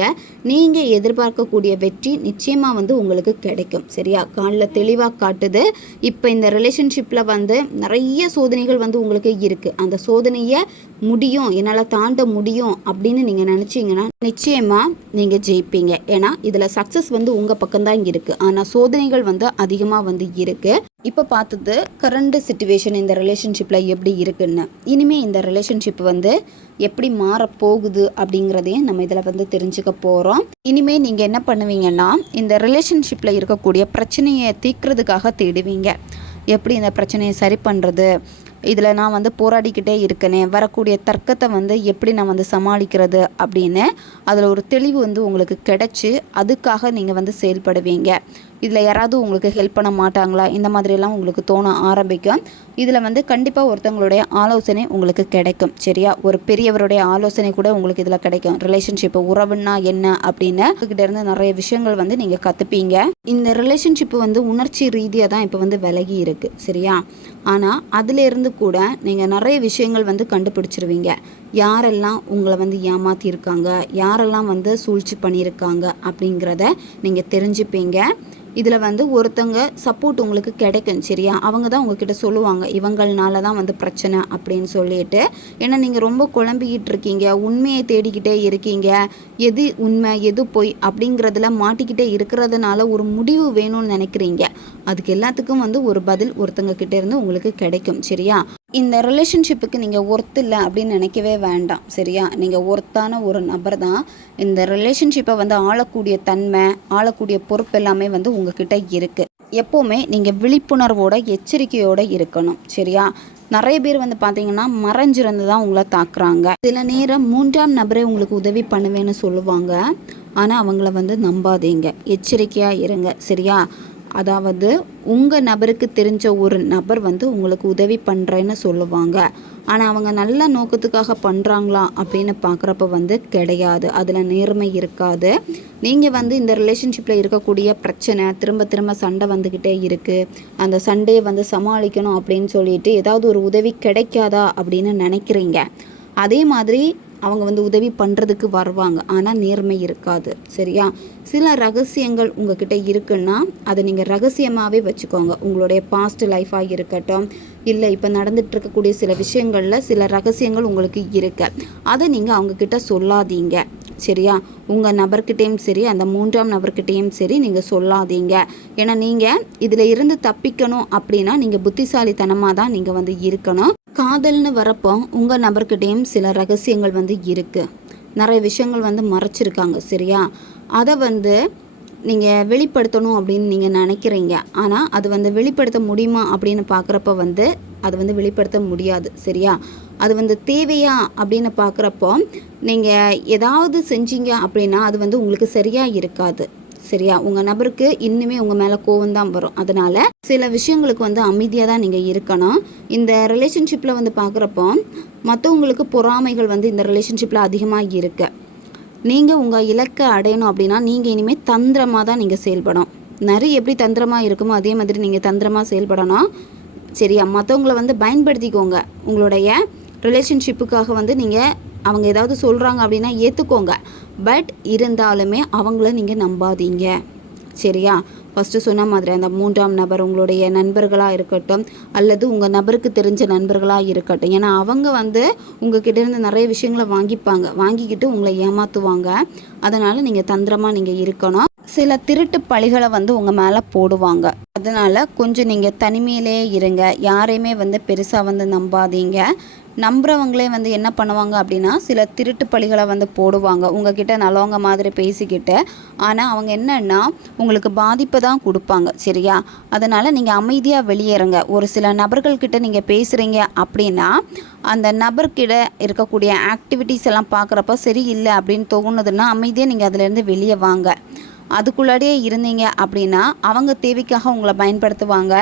நீங்கள் எதிர்பார்க்கக்கூடிய வெற்றி நிச்சயமாக வந்து உங்களுக்கு கிடைக்கும். சரியா? காலில் தெளிவாக காட்டுது. இப்போ இந்த ரிலேஷன்ஷிப்பில் வந்து நிறைய சோதனைகள் வந்து உங்களுக்கு இருக்குது. அந்த சோதனையை முடியும், என்னால் தாண்ட முடியும் அப்படின்னு நீங்கள் நினச்சிங்கன்னா நிச்சயமாக நீங்கள் ஜெயிப்பீங்க. ஏன்னா இதில் சக்ஸஸ் வந்து உங்கள் பக்கம்தான் இருக்குது. ஆனால் சோதனைகள் வந்து அதிகமாக வந்து இருக்குது. இப்போ பார்த்தது கரண்ட் சிச்சுவேஷன் இந்த ரிலேஷன்ஷிப்பில் எப்படி இருக்குன்னு. இனிமேல் இந்த ரிலேஷன்ஷிப் வந்து எப்படி மாறப்போகுது அப்படிங்கிறதையும் நம்ம இதில் வந்து தெரிஞ்சுக்க போகிறோம். இனிமேல் நீங்கள் என்ன பண்ணுவீங்கன்னா இந்த ரிலேஷன்ஷிப்பில் இருக்கக்கூடிய பிரச்சனையை தீர்க்கிறதுக்காக தேடுவீங்க. எப்படி இந்த பிரச்சனையை சரி பண்ணுறது, இதில் நான் வந்து போராடிக்கிட்டே இருக்கனே, வரக்கூடிய தர்க்கத்தை வந்து எப்படி நான் வந்து சமாளிக்கிறது அப்படின்னு அதில் ஒரு தெளிவு வந்து உங்களுக்கு கிடைச்சி அதுக்காக நீங்கள் வந்து செயல்படுவீங்க. இதில் யாராவது உங்களுக்கு ஹெல்ப் பண்ண மாட்டாங்களா, இந்த மாதிரியெல்லாம் உங்களுக்கு தோண ஆரம்பிக்கும். இதில் வந்து கண்டிப்பாக ஒருத்தவங்களுடைய ஆலோசனை உங்களுக்கு கிடைக்கும். சரியா, ஒரு பெரியவருடைய ஆலோசனை கூட உங்களுக்கு இதில் கிடைக்கும். ரிலேஷன்ஷிப்பு உறவுன்னா என்ன அப்படின்னு கிட்ட இருந்து நிறைய விஷயங்கள் வந்து நீங்கள் கற்றுப்பீங்க. இந்த ரிலேஷன்ஷிப்பு வந்து உணர்ச்சி ரீதியாக தான் இப்போ வந்து விலகி இருக்குது. சரியா, ஆனால் அதிலேருந்து கூட நீங்கள் நிறைய விஷயங்கள் வந்து கண்டுபிடிச்சிருவீங்க. யாரெல்லாம் உங்களை வந்து ஏமாற்றிருக்காங்க, யாரெல்லாம் வந்து சூழ்ச்சி பண்ணியிருக்காங்க அப்படிங்கிறத நீங்கள் தெரிஞ்சுப்பீங்க. இதில் வந்து ஒருத்தங்க சப்போர்ட் உங்களுக்கு கிடைக்கும். சரியா, அவங்க தான் உங்ககிட்ட சொல்லுவாங்க இவங்கள்னால தான் வந்து பிரச்சனை அப்படின்னு சொல்லிட்டு. ஏன்னா நீங்கள் ரொம்ப குழம்பிக்கிட்டு இருக்கீங்க, உண்மையை தேடிக்கிட்டே இருக்கீங்க, எது உண்மை எது பொய் அப்படிங்கிறதுல மாட்டிக்கிட்டே இருக்கிறதுனால ஒரு முடிவு வேணும்னு நினைக்கிறீங்க. அதுக்கு எல்லாத்துக்கும் வந்து ஒரு பதில் ஒருத்தங்க கிட்ட இருந்து உங்களுக்கு கிடைக்கும். சரியா, இந்த ரிலேஷன்ஷிப்புக்கு நீங்கள் ஒர்த்து இல்லை அப்படின்னு நினைக்கவே வேண்டாம். சரியா, நீங்கள் ஒர்த்தான ஒரு நபர் தான். இந்த ரிலேஷன்ஷிப்பை வந்து ஆளக்கூடிய தன்மை, ஆளக்கூடிய பொறுப்பு எல்லாமே வந்து உங்ககிட்ட இருக்குது. எப்போவுமே நீங்கள் விழிப்புணர்வோட எச்சரிக்கையோடு இருக்கணும். சரியா, நிறைய பேர் வந்து பார்த்தீங்கன்னா மறைஞ்சிருந்து தான் உங்களை தாக்குறாங்க. சில நேரம் 3ஆம் நபரே உங்களுக்கு உதவி பண்ணுவேன்னு சொல்லுவாங்க. ஆனால் அவங்கள வந்து நம்பாதீங்க, எச்சரிக்கையாக இருங்க. சரியா, அதாவது உங்கள் நபருக்கு தெரிஞ்ச ஒரு நபர் வந்து உங்களுக்கு உதவி பண்ணுறேன்னு சொல்லுவாங்க. ஆனால் அவங்க நல்ல நோக்கத்துக்காக பண்ணுறாங்களா அப்படின்னு பார்க்குறப்ப வந்து கிடையாது, அதில் நேர்மை இருக்காது. நீங்கள் வந்து இந்த ரிலேஷன்ஷிப்பில் இருக்கக்கூடிய பிரச்சனை திரும்ப திரும்ப சண்டை வந்துக்கிட்டே இருக்குது, அந்த சண்டையை வந்து சமாளிக்கணும் அப்படின்னு சொல்லிட்டு ஏதாவது ஒரு உதவி கிடைக்காதா அப்படின்னு நினைக்கிறீங்க. அதே மாதிரி அவங்க வந்து உதவி பண்ணுறதுக்கு வருவாங்க, ஆனால் நேர்மை இருக்காது. சரியா, சில ரகசியங்கள் உங்ககிட்ட இருக்குன்னா அதை நீங்கள் ரகசியமாகவே வச்சுக்கோங்க. உங்களுடைய பாஸ்ட் லைஃபாக இருக்கட்டும், இல்லை இப்போ நடந்துட்டு இருக்கக்கூடிய சில விஷயங்களில் சில ரகசியங்கள் உங்களுக்கு இருக்கு, அதை நீங்கள் அவங்கக்கிட்ட சொல்லாதீங்க. சரியா, உங்கள் நபர்கிட்டையும் சரி அந்த 3ஆம் நபர்கிட்டையும் சரி நீங்கள் சொல்லாதீங்க. ஏன்னா நீங்கள் இதில் இருந்து தப்பிக்கணும் அப்படின்னா நீங்கள் புத்திசாலித்தனமாக தான் நீங்கள் வந்து இருக்கணும். காதல்னு வரப்போ உங்கள் நபர்கிட்டையும் சில ரகசியங்கள் வந்து இருக்குது, நிறைய விஷயங்கள் வந்து மறைச்சிருக்காங்க. சரியா, அதை வந்து நீங்கள் வெளிப்படுத்தணும் அப்படின்னு நீங்கள் நினைக்கிறீங்க. ஆனால் அது வந்து வெளிப்படுத்த முடியுமா அப்படின்னு பார்க்குறப்ப வந்து அது வந்து வெளிப்படுத்த முடியாது. சரியா, அது வந்து தேவையா அப்படின்னு பார்க்குறப்போ நீங்கள் ஏதாவது செஞ்சீங்க அப்படின்னா அது வந்து உங்களுக்கு சரியாக இருக்காது. சரியா, உங்கள் நபருக்கு இன்னுமே உங்கள் மேலே கோவம்தான் வரும். அதனால் சில விஷயங்களுக்கு வந்து அமைதியாக தான் நீங்கள் இருக்கணும். இந்த ரிலேஷன்ஷிப்பில் வந்து பார்க்குறப்போ மற்றவங்களுக்கு பொறாமைகள் வந்து இந்த ரிலேஷன்ஷிப்பில் அதிகமாக இருக்குது. நீங்கள் உங்கள் இலக்கை அடையணும் அப்படின்னா நீங்கள் இனிமேல் தந்திரமாக தான் நீங்கள் செயல்படணும். நிறைய எப்படி தந்திரமாக இருக்குமோ அதே மாதிரி நீங்கள் தந்திரமாக செயல்படணும். சரியா, மற்றவங்கள வந்து பயன்படுத்திக்கோங்க. உங்களுடைய ரிலேஷன்ஷிப்புக்காக வந்து நீங்கள் அவங்க ஏதாவது சொல்கிறாங்க அப்படின்னா ஏற்றுக்கோங்க. பட் இருந்தாலுமே அவங்கள நீங்கள் நம்பாதீங்க. சரியா, ஃபஸ்ட்டு சொன்ன மாதிரி அந்த 3ஆம் நபர் உங்களுடைய நண்பர்களாக இருக்கட்டும் அல்லது உங்கள் நபருக்கு தெரிஞ்ச நண்பர்களாக இருக்கட்டும். ஏன்னா அவங்க வந்து உங்ககிட்ட இருந்து நிறைய விஷயங்களை வாங்கிக்கிட்டு உங்களை ஏமாற்றுவாங்க. அதனால் நீங்கள் தந்திரமாக நீங்கள் இருக்கணும். சில திருட்டு பழிகளை வந்து உங்கள் மேலே போடுவாங்க. அதனால் கொஞ்சம் நீங்கள் தனிமையிலே இருங்க. யாரையுமே வந்து பெருசாக வந்து நம்பாதீங்க. நம்புறவங்களே வந்து என்ன பண்ணுவாங்க அப்படின்னா சில திருட்டு பழிகளை வந்து போடுவாங்க உங்ககிட்ட நல்லவங்க மாதிரி பேசிக்கிட்டு. ஆனால் அவங்க என்னன்னா உங்களுக்கு பாதிப்பை தான் கொடுப்பாங்க. சரியா, அதனால் நீங்கள் அமைதியாக வெளியேறுங்க. ஒரு சில நபர்கள்கிட்ட நீங்கள் பேசுகிறீங்க அப்படின்னா அந்த நபர்கிட்ட இருக்கக்கூடிய ஆக்டிவிட்டீஸ் எல்லாம் பார்க்குறப்ப சரியில்லை அப்படின்னு தோணுதுன்னா அமைதியாக நீங்கள் அதிலேருந்து வெளியே வாங்க. அதுக்குள்ளாடியே இருந்தீங்க அப்படின்னா அவங்க தேவைக்காக உங்களை பயன்படுத்துவாங்க.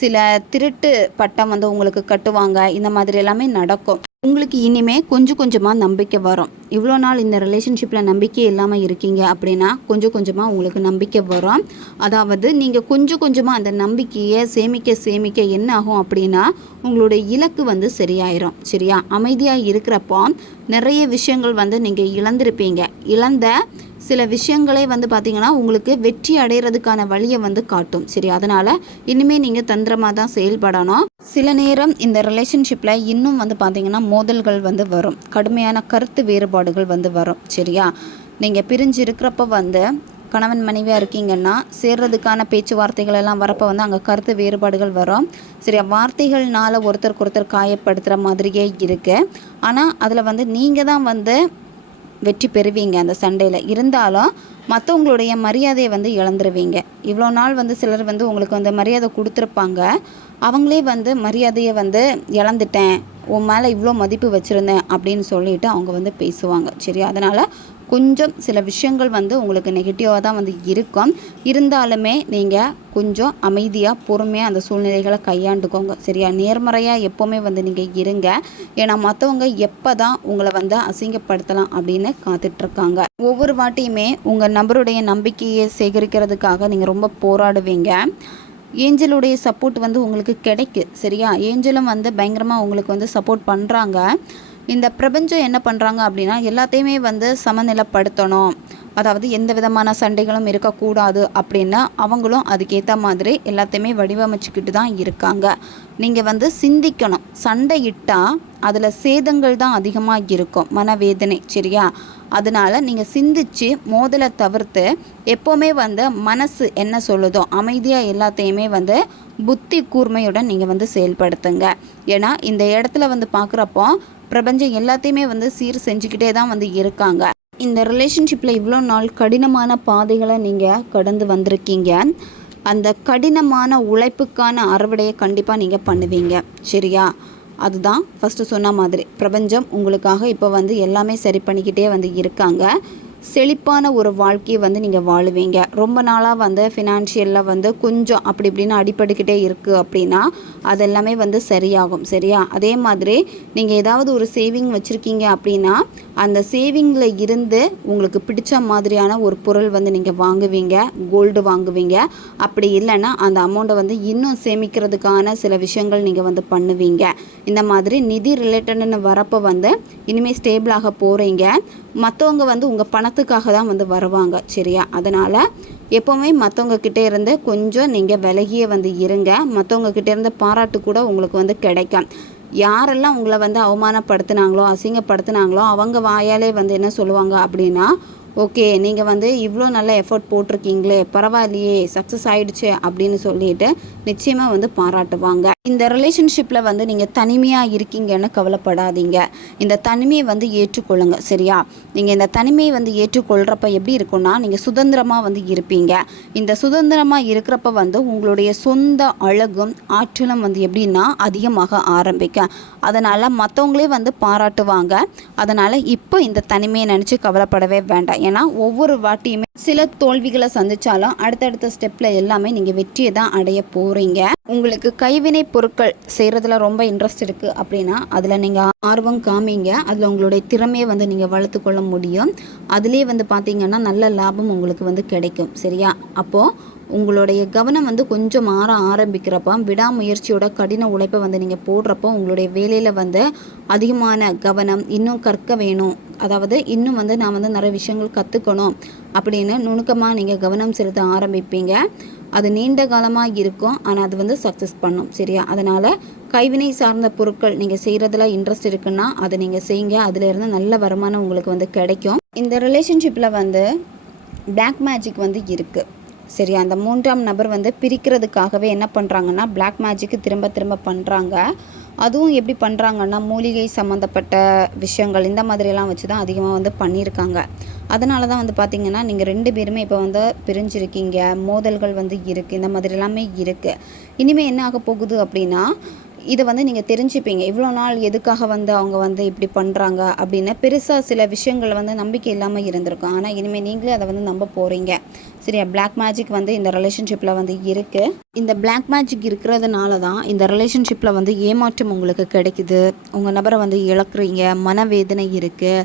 சில திருட்டு பட்டம் வந்து உங்களுக்கு கட்டுவாங்க. இந்த மாதிரி எல்லாமே நடக்கும். உங்களுக்கு இனிமேல் கொஞ்சம் கொஞ்சமாக நம்பிக்கை வரும். இவ்வளோ நாள் இந்த ரிலேஷன்ஷிப்பில் நம்பிக்கை இல்லாமல் இருக்கீங்க அப்படின்னா கொஞ்சம் கொஞ்சமாக உங்களுக்கு நம்பிக்கை வரும். அதாவது நீங்கள் கொஞ்சம் கொஞ்சமாக அந்த நம்பிக்கையை சேமிக்க என்ன ஆகும் அப்படின்னா உங்களுடைய இலக்கு வந்து சரியாயிரும். சரியா, அமைதியாக இருக்கிறப்போ நிறைய விஷயங்கள் வந்து நீங்கள் இழந்திருப்பீங்க. இழந்த சில விஷயங்களே வந்து பார்த்திங்கன்னா உங்களுக்கு வெற்றி அடைகிறதுக்கான வழியை வந்து காட்டும். சரி, அதனால் இனிமேல் நீங்கள் தந்திரமாக தான் செயல்படணும். சில நேரம் இந்த ரிலேஷன்ஷிப்பில் இன்னும் வந்து பார்த்திங்கன்னா மோதல்கள் வந்து வரும், கடுமையான கருத்து வேறுபாடுகள் வந்து வரும். சரியா, நீங்கள் பிரிஞ்சு இருக்கிறப்ப வந்து கணவன் மனைவியாக இருக்கீங்கன்னா சேர்றதுக்கான பேச்சுவார்த்தைகள் எல்லாம் வரப்போ வந்து அங்கே கருத்து வேறுபாடுகள் வரும். சரியா, வார்த்தைகள்னால ஒருத்தருக்கு ஒருத்தர் காயப்படுத்துகிற மாதிரியே இருக்குது. ஆனால் அதில் வந்து நீங்கள் தான் வந்து வெற்றி பெறுவீங்க அந்த சண்டையில். இருந்தாலும் மற்றவங்களுடைய மரியாதையை வந்து இழந்துருவீங்க. இவ்வளோ நாள் வந்து சிலர் வந்து உங்களுக்கு வந்து மரியாதை கொடுத்துருப்பாங்க. அவங்களே வந்து மரியாதையை வந்து இழந்துட்டேன், உன் மேலே இவ்வளோ மதிப்பு வச்சுருந்தேன் அப்படின்னு சொல்லிட்டு அவங்க வந்து பேசுவாங்க. சரி, அதனால் கொஞ்சம் சில விஷயங்கள் வந்து உங்களுக்கு நெகட்டிவாக தான் வந்து இருக்கும். இருந்தாலுமே நீங்கள் கொஞ்சம் அமைதியாக பொறுமையாக அந்த சூழ்நிலைகளை கையாண்டுக்கோங்க. சரியா? நேர்மறையாக எப்போவுமே வந்து நீங்கள் இருங்க. ஏன்னா மற்றவங்க எப்போ தான் உங்களை வந்து அசிங்கப்படுத்தலாம் அப்படின்னு காத்துட்ருக்காங்க. ஒவ்வொரு வாட்டியுமே உங்கள் நபருடைய நம்பிக்கையை சேகரிக்கிறதுக்காக நீங்கள் ரொம்ப போராடுவீங்க. ஏஞ்சலுடைய சப்போர்ட் வந்து உங்களுக்கு கிடைக்கு. சரியா? ஏஞ்சலும் வந்து பயங்கரமாக உங்களுக்கு வந்து சப்போர்ட் பண்ணுறாங்க. இந்த பிரபஞ்சம் என்ன பண்ணுறாங்க அப்படின்னா எல்லாத்தையுமே வந்து சமநிலைப்படுத்தணும், அதாவது எந்த விதமான சண்டைகளும் இருக்கக்கூடாது அப்படின்னு அவங்களும் அதுக்கேற்ற மாதிரி எல்லாத்தையுமே வடிவமைச்சிக்கிட்டு தான் இருக்காங்க. நீங்கள் வந்து சிந்திக்கணும். சண்டை இட்டால் அதில் சேதங்கள் தான் அதிகமாக இருக்கும், மனவேதனை. சரியா? அதனால் நீங்கள் சிந்தித்து மோதலை தவிர்த்து எப்போவுமே வந்து மனசு என்ன சொல்லுதோ அமைதியாக எல்லாத்தையுமே வந்து புத்தி கூர்மையுடன் நீங்கள் வந்து செயல்படுத்துங்க. ஏன்னா இந்த இடத்துல வந்து பார்க்குறப்போ பிரபஞ்சம் எல்லாத்தையுமே வந்து சீர் செஞ்சுக்கிட்டே தான் வந்து இருக்காங்க. இந்த ரிலேஷன்ஷிப்பில் இவ்வளோ நாள் கடினமான பாதைகளை நீங்கள் கடந்து வந்திருக்கீங்க. அந்த கடினமான உழைப்புக்கான அறுவடையை கண்டிப்பாக நீங்கள் பண்ணுவீங்க. சரியா? அதுதான் ஃபஸ்ட்டு சொன்ன மாதிரி பிரபஞ்சம் உங்களுக்காக இப்போ வந்து எல்லாமே சரி பண்ணிக்கிட்டே வந்து இருக்காங்க. செழிப்பான ஒரு வாழ்க்கையை வந்து நீங்கள் வாழுவீங்க. ரொம்ப நாளாக வந்து ஃபினான்ஷியலில் வந்து கொஞ்சம் அப்படி இப்படின்னு அடிபட்டுக்கிட்டே இருக்குது அப்படின்னா அதெல்லாமே வந்து சரியாகும். சரியா? அதே மாதிரி நீங்கள் ஏதாவது ஒரு சேவிங் வச்சுருக்கீங்க அப்படின்னா அந்த சேவிங்கில் இருந்து உங்களுக்கு பிடிச்ச மாதிரியான ஒரு பொருள் வந்து நீங்கள் வாங்குவீங்க, கோல்டு வாங்குவீங்க. அப்படி இல்லைன்னா அந்த அமௌண்ட்டை வந்து இன்னும் சேமிக்கிறதுக்கான சில விஷயங்கள் நீங்கள் வந்து பண்ணுவீங்க. இந்த மாதிரி நிதி ரிலேட்டட்னு வரப்போ வந்து இனிமேல் ஸ்டேபிளாக போகிறீங்க. மற்றவங்க வந்து உங்கள் பணத்துக்காக தான் வந்து வருவாங்க. சரியா? அதனால் எப்போவுமே மற்றவங்க கிட்டே இருந்து கொஞ்சம் நீங்கள் விலகியே வந்து இருங்க. மற்றவங்க கிட்டே இருந்து பாராட்டு கூட உங்களுக்கு வந்து கிடைக்கும். யாரெல்லாம் உங்களை வந்து அவமானப்படுத்தினாங்களோ அசிங்கப்படுத்தினாங்களோ அவங்க வாயாலே வந்து என்ன சொல்லுவாங்க அப்படின்னா, ஓகே நீங்கள் வந்து இவ்வளோ நல்ல எஃபர்ட் போட்டிருக்கீங்களே, பரவாயில்லையே, சக்ஸஸ் ஆகிடுச்சு அப்படின்னு சொல்லிட்டு நிச்சயமாக வந்து பாராட்டுவாங்க. இந்த ரிலேஷன்ஷிப்பில் வந்து நீங்கள் தனிமையாக இருக்கீங்கன்னு கவலைப்படாதீங்க. இந்த தனிமையை வந்து ஏற்றுக்கொள்ளுங்க. சரியா? நீங்கள் இந்த தனிமையை வந்து ஏற்றுக்கொள்கிறப்ப எப்படி இருக்குன்னா நீங்கள் சுதந்திரமாக வந்து இருப்பீங்க. இந்த சுதந்திரமாக இருக்கிறப்ப வந்து உங்களுடைய சொந்த அழகும் ஆற்றலும் வந்து எப்படின்னா அதிகமாக ஆரம்பிக்கும். அதனால் மற்றவங்களே வந்து பாராட்டுவாங்க. அதனால் இப்போ இந்த தனிமையை நினச்சி கவலைப்படவே வேண்டாம். ஏன்னா ஒவ்வொரு வாட்டியுமே சில தோல்விகளை சந்தித்தாலும் அடுத்தடுத்த ஸ்டெப்பில் எல்லாமே நீங்கள் வெற்றியை தான் அடைய போகிறீங்க. உங்களுக்கு கைவினை பொருட்கள் செய்கிறதுல ரொம்ப இன்ட்ரெஸ்ட் இருக்குது அப்படின்னா அதில் நீங்கள் ஆர்வம் காமிங்க. அதில் உங்களுடைய திறமையை வந்து நீங்கள் வளர்த்து கொள்ள முடியும். அதிலே வந்து பார்த்திங்கன்னா நல்ல லாபம் உங்களுக்கு வந்து கிடைக்கும். சரியா? அப்போது உங்களுடைய கவனம் வந்து கொஞ்சம் மாற ஆரம்பிக்கிறப்போ விடாமுயற்சியோட கடின உழைப்பை வந்து நீங்கள் போடுறப்போ உங்களுடைய வேலையில் வந்து அதிகமான கவனம், இன்னும் கற்க வேணும், அதாவது இன்னும் வந்து நான் வந்து நிறைய விஷயங்கள் கற்றுக்கணும் அப்படின்னு நுணுக்கமாக நீங்கள் கவனம் செலுத்த ஆரம்பிப்பீங்க. அது நீண்ட காலமாக இருக்கும், ஆனால் அது வந்து சக்ஸஸ் பண்ணும். சரியா? அதனால் கைவினை சார்ந்த பொருட்கள் நீங்கள் செய்கிறதுல இன்ட்ரெஸ்ட் இருக்குன்னா அதை நீங்கள் செய்யுங்க. அதிலிருந்து நல்ல வருமானம் உங்களுக்கு வந்து கிடைக்கும். இந்த ரிலேஷன்ஷிப்பில் வந்து பிளாக் மேஜிக் வந்து இருக்குது. சரி, அந்த மூன்றாம் நபர் வந்து பிரிக்கிறதுக்காகவே என்ன பண்ணுறாங்கன்னா பிளாக் மேஜிக்கு திரும்ப திரும்ப பண்ணுறாங்க. அதுவும் எப்படி பண்ணுறாங்கன்னா மூலிகை சம்மந்தப்பட்ட விஷயங்கள் இந்த மாதிரியெல்லாம் வச்சு தான் அதிகமாக வந்து பண்ணியிருக்காங்க. அதனால தான் வந்து பார்த்திங்கன்னா நீங்கள் 2 பேருமே இப்போ வந்து பிரிஞ்சிருக்கீங்க, மோதல்கள் வந்து இருக்குது, இந்த மாதிரி எல்லாமே இருக்குது. இனிமேல் என்ன ஆக போகுது அப்படின்னா இதை வந்து நீங்கள் தெரிஞ்சுப்பீங்க. இவ்வளோ நாள் எதுக்காக வந்து அவங்க வந்து இப்படி பண்ணுறாங்க அப்படின்னு பெருசாக சில விஷயங்கள் வந்து நம்பிக்கை இல்லாமல் இருந்திருக்கும். ஆனால் இனிமேல் நீங்களே அதை வந்து நம்ப போகிறீங்க. சரியா? பிளாக் மேஜிக் வந்து இந்த ரிலேஷன்ஷிப்பில் வந்து இருக்குது. இந்த பிளாக் மேஜிக் இருக்கிறதுனால தான் இந்த ரிலேஷன்ஷிப்பில் வந்து ஏமாற்றம் உங்களுக்கு கிடைக்குது. உங்கள் நபரை வந்து இழக்கிறீங்க, மனவேதனை இருக்குது.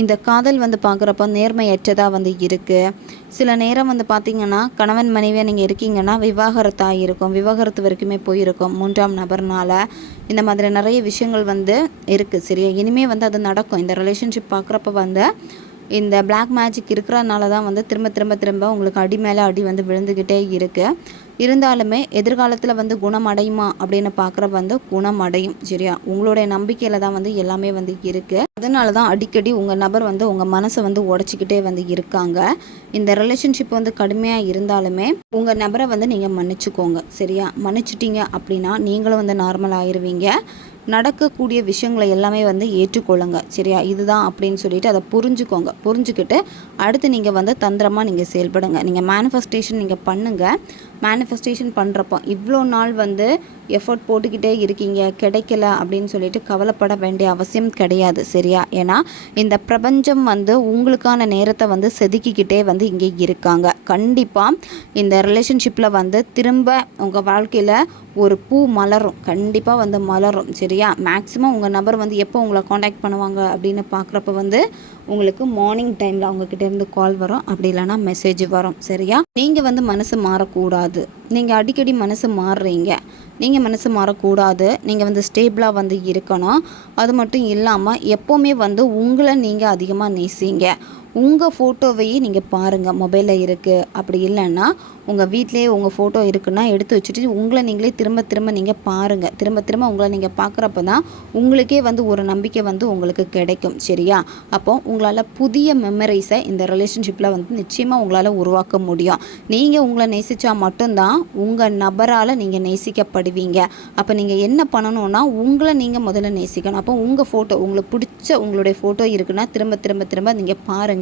இந்த காதல் வந்து பார்க்குறப்ப நேர்மையற்றதாக வந்து இருக்குது. சில நேரம் வந்து பார்த்திங்கன்னா கணவன் மனைவியாக நீங்கள் இருக்கீங்கன்னா விவாகரத்தாக இருக்கும், விவாகரத்து வரைக்குமே போயிருக்கும் 3ஆம் நபர்னால். இந்த மாதிரி நிறைய விஷயங்கள் வந்து இருக்குது. சரியா? இனிமேல் வந்து அது நடக்கும். இந்த ரிலேஷன்ஷிப் பார்க்குறப்ப வந்து இந்த பிளாக் மேஜிக் இருக்கிறதுனால தான் வந்து திரும்ப உங்களுக்கு அடி மேலே அடி வந்து விழுந்துக்கிட்டே இருக்குது. இருந்தாலுமே எதிர்காலத்தில் வந்து குணமடையுமா அப்படின்னு பார்க்குற வந்து குணமடையும். சரியா? உங்களுடைய நம்பிக்கையில் தான் வந்து எல்லாமே வந்து இருக்குது. அதனால தான் அடிக்கடி உங்கள் நபர் வந்து உங்கள் மனசை வந்து உடச்சிக்கிட்டே வந்து இருக்காங்க. இந்த ரிலேஷன்ஷிப் வந்து கடுமையாக இருந்தாலுமே உங்கள் நபரை வந்து நீங்கள் மன்னிச்சுக்கோங்க. சரியா? மன்னிச்சிட்டிங்க அப்படின்னா நீங்களும் வந்து நார்மல் ஆயிடுவீங்க. நடக்கக்கூடிய விஷயங்களை எல்லாமே வந்து ஏற்றுக்கொள்ளுங்க. சரியா? இதுதான் அப்படின்னு சொல்லிட்டு அதை புரிஞ்சுக்கிட்டு அடுத்து நீங்கள் வந்து தந்திரமாக நீங்கள் செயல்படுங்க. நீங்கள் மேனிஃபெஸ்டேஷன் நீங்கள் பண்ணுங்கள். மேனிஃபெஸ்டேஷன் பண்ணுறப்போ இவ்வளோ நாள் வந்து எஃபர்ட் போட்டுக்கிட்டே இருக்கீங்க, கிடைக்கல அப்படின்னு சொல்லிட்டு கவலைப்பட வேண்டிய அவசியம் கிடையாது. சரியா? ஏன்னா இந்த பிரபஞ்சம் வந்து உங்களுக்கான நேரத்தை வந்து செதுக்கிக்கிட்டே வந்து இங்கே இருக்காங்க. கண்டிப்பாக இந்த ரிலேஷன்ஷிப்பில் வந்து திரும்ப உங்கள் வாழ்க்கையில் ஒரு பூ மலரும், கண்டிப்பாக வந்து மலரும். சரியா? மேக்ஸிமம் உங்கள் நபர் வந்து எப்போ உங்களை காண்டாக்ட் பண்ணுவாங்க அப்படின்னு பார்க்குறப்ப வந்து உங்களுக்கு மார்னிங் டைமில் அவங்கக்கிட்டேருந்து கால் வரும், அப்படி இல்லைனா மெசேஜ் வரும். சரியா? நீங்கள் வந்து மனசு மாறக்கூடாது. நீங்கள் அடிக்கடி மனசு மாறுறீங்க, நீங்கள் மனசு மாறக்கூடாது. நீங்கள் வந்து ஸ்டேபிளாக வந்து இருக்கணும். அது மட்டும் இல்லாமல் எப்போவுமே வந்து உங்களை நீங்கள் அதிகமாக நேசிங்க. உங்கள் ஃபோட்டோவையே நீங்கள் பாருங்கள், மொபைலில் இருக்குது. அப்படி இல்லைன்னா உங்கள் வீட்டிலேயே உங்கள் ஃபோட்டோ இருக்குன்னா எடுத்து வச்சுட்டு உங்களை நீங்களே திரும்ப திரும்ப நீங்கள் பாருங்கள். திரும்ப திரும்ப உங்களை நீங்கள் பார்க்குறப்ப தான் உங்களுக்கே வந்து ஒரு நம்பிக்கை வந்து உங்களுக்கு கிடைக்கும். சரியா? அப்போ உங்களால் புதிய மெமரிஸை இந்த ரிலேஷன்ஷிப்பில் வந்து நிச்சயமாக உங்களால் உருவாக்க முடியும். நீங்கள் உங்களை நேசித்தா மட்டும்தான் உங்கள் நபரால் நீங்கள் நேசிக்கப்படுவீங்க. அப்போ நீங்கள் என்ன பண்ணணும்னா உங்களை நீங்கள் முதல்ல நேசிக்கணும். அப்போ உங்கள் ஃபோட்டோ, உங்களுக்கு பிடிச்ச உங்களுடைய ஃபோட்டோ இருக்குன்னா திரும்ப திரும்ப திரும்ப நீங்கள் பாருங்கள்.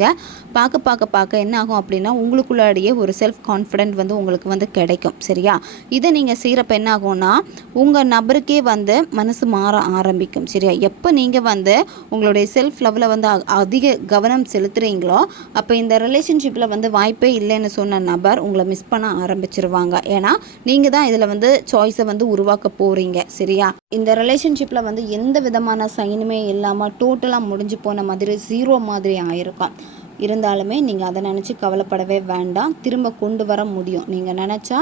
பார்க்க என்ன ஆகும் அப்படின்னா உங்களுக்குள்ளாடியே ஒரு செல்ஃப் கான்ஃபிடென்ட் வந்து உங்களுக்கு வந்து கிடைக்கும். சரியா? இதை நீங்கள் செய்கிறப்ப என்ன ஆகும்னா உங்கள் நபருக்கே வந்து மனசு மாற ஆரம்பிக்கும். சரியா? எப்போ நீங்கள் வந்து உங்களுடைய செல்ஃப் லெவலில் வந்து அதிக கவனம் செலுத்துகிறீங்களோ அப்போ இந்த ரிலேஷன்ஷிப்பில் வந்து வாய்ப்பே இல்லைன்னு சொன்ன நபர் உங்களை மிஸ் பண்ண ஆரம்பிச்சிருவாங்க. ஏன்னா நீங்கள் தான் இதில் வந்து சாய்ஸை வந்து உருவாக்க போகிறீங்க. சரியா? இந்த ரிலேஷன்ஷிப்பில் வந்து எந்த விதமான சைனுமே இல்லாமல் டோட்டலாக முடிஞ்சு போன மாதிரி ஜீரோ மாதிரி ஆயிருக்கும். இருந்தாலுமே நீங்கள் அதை நினச்சி கவலைப்படவே வேண்டாம். திரும்ப கொண்டு வர முடியும். நீங்கள் நினச்சா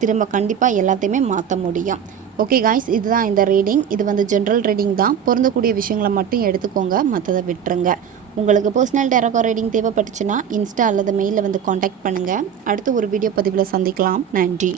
திரும்ப கண்டிப்பாக எல்லாத்தையுமே மாற்ற முடியும். ஓகே காய்ஸ், இதுதான் இந்த ரீடிங். இது வந்து ஜென்ரல் ரீடிங் தான். பொருந்தக்கூடிய விஷயங்களை மட்டும் எடுத்துக்கோங்க, மற்றதை விட்டுருங்க. உங்களுக்கு பர்சனல் டேரோ ரீடிங் தேவைப்பட்டுச்சுன்னா இன்ஸ்டா அல்லது மெயிலில் வந்து காண்டாக்ட் பண்ணுங்கள். அடுத்து ஒரு வீடியோ பதிவில் சந்திக்கலாம். நன்றி.